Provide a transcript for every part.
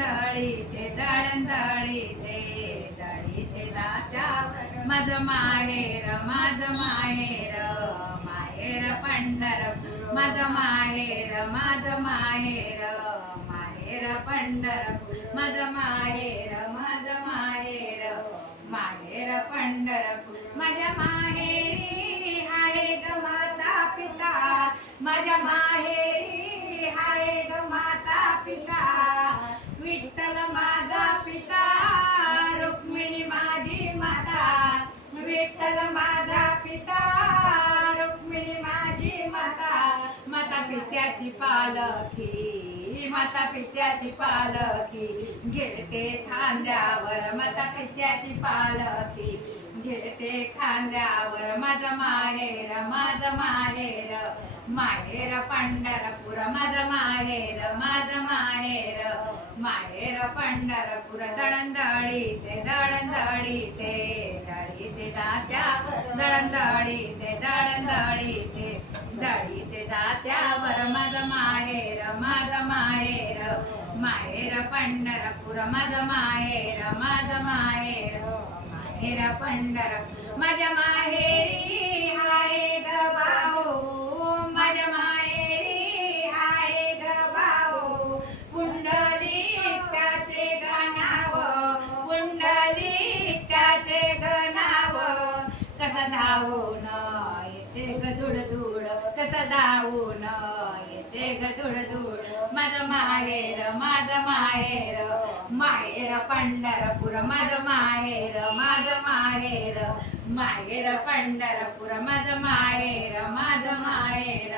दळीचे दळण दळीचे दळीचे दळी माझ माहेर माझं माहेर माहेर पंढर। माझं माहेर माझं माहेर माहेर पंढर। माझं माहेर माझं माहेर माहेर पंढर। माझ्या माहेरी आहे ग माता पिता। माझ्या माहेरी आहे ग माता पिता। पित्याची पालखी माता पित्याची पालखी घेते खांद्यावर माता पित्याची पालखी घेते खांद्यावर माझं माहेर माझं माहेर माहेर पंढरपूर माझं माहेर माझं माहेर माहेर पंढरपूर दळंदळी ते दळंदळी ते दळी ते जात्या दळंदळी ते दळंदळी जात्यावर माझं माहेर माहेर माहेर पंढरपूर माझं माहेर माझं माहेर माहेर पंढर माझ्या माहेरी आहे ग भाऊ माझ्या माहेरी आहे ग भाऊ कुंडली त्याचे गणाव कुंडली त्याचे गणाव कसं धावून येते ग धुड धुड कसं धावून येते ग धुड धुड माहेर माझं माहेर माहेर पंढरपूर माझं माहेर माझं माहेर माहेर पंढरपूर माझं माहेर माझं माहेर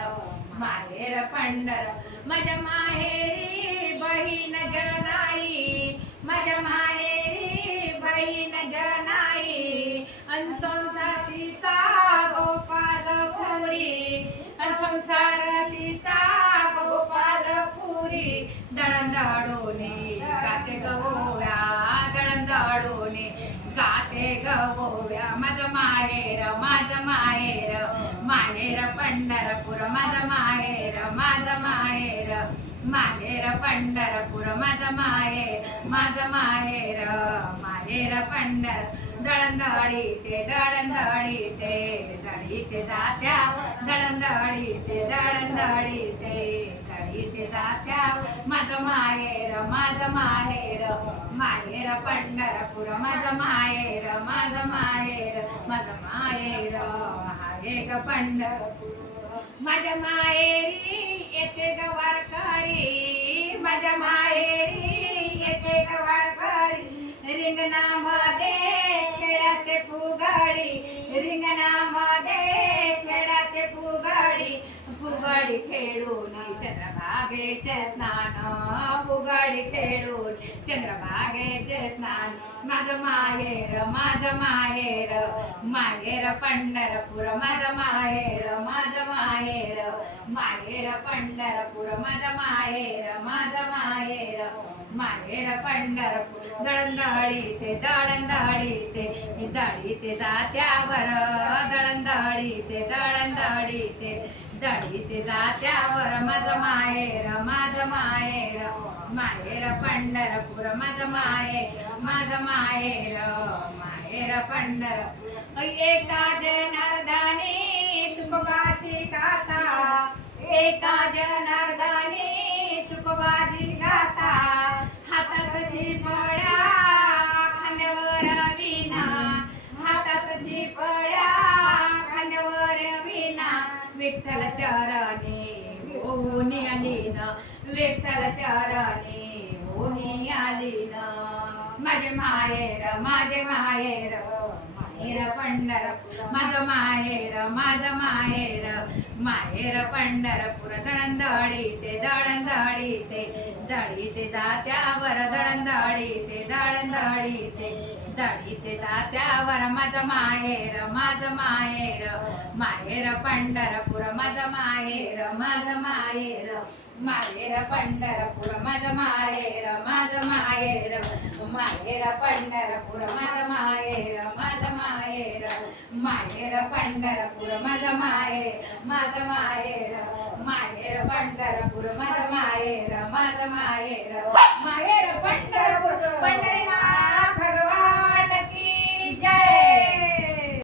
माहेर पंढर माझ्या माहेरी बहीण जनाई माझ्या माहेरी बहीण जनाई अन संसारीचा गोपाल पुरी अन दळंदळोने गाते गवोया दळंदळोने गाते गवोया माझं माहेर माझं माहेर माहेर पंढरपूर माझं माहेर माझं माहेर माहेर पंढरपूर माझं माहेर माझं माहेर माहेर पंढर दळंदळी ते दळंदळी ते दळी ते जात्या दळंदळी ते दळंदळी ते दळी जात्या माझं माहेर माझं माहेर. माहेर पंढरपूर माझं माहेर माझं माहेर. माझं माहेर आहे ग पंढरपूर. माझ्या माहेरी येते ग वारकरी माझ्या माहेरी येते ग वारकरी रिंगणामध्ये खेळते फुगाडी. रिंगणामध्ये फुगाडी फुगाडी खेळून चंद्रभागेचे स्नान. फुगाडी खेळून चंद्रभागेचे स्नान. माझं माहेर माझं माहेर माहेर पंढरपूर माझं माहेर माझं माहेर. माहेर पंढरपूर माझं माहेर माझं माहेर. माहेर पंढरपूर दळंदळी ते दळंदळी ते दळी ते जात्यावर. दळंदळी ते दळंदळी ते दळी ते जात्यावर माझं माहेर माझं माहेर माहेर पंढरपूर माझं माहेर माझं माहेर माहेर पंढरपूर. एका जनार्दनी तुकोबाची काता एका जनार्दनी तुकोबाची विठ्ठल चरणी ओनी आली ना. विठ्ठल चरणी ओनी आली ना. माझे माहेर माझे माहेर माहेर पंढरपूर. माझं माहेर माझं माहेर माहेर पंढरपूर. दळंदळी ते दळंदळी ते दळी ते जात्यावर दळंदळी ते दळंदळी ते दळीते जात्यावर माझं माहेर माझं माहेर. माहेर पंढरपूर माझं माहेर माझं माहेर. माहेर पंढरपूर माझं माहेर माझं माहेर. माहेर पंढरपूर माझं माहेर माझं माहेर. माहेर पंढरपूर माझं माहेर माझं माहेर. माहेर पंढरपूर माझं माहेर माझं माहेर.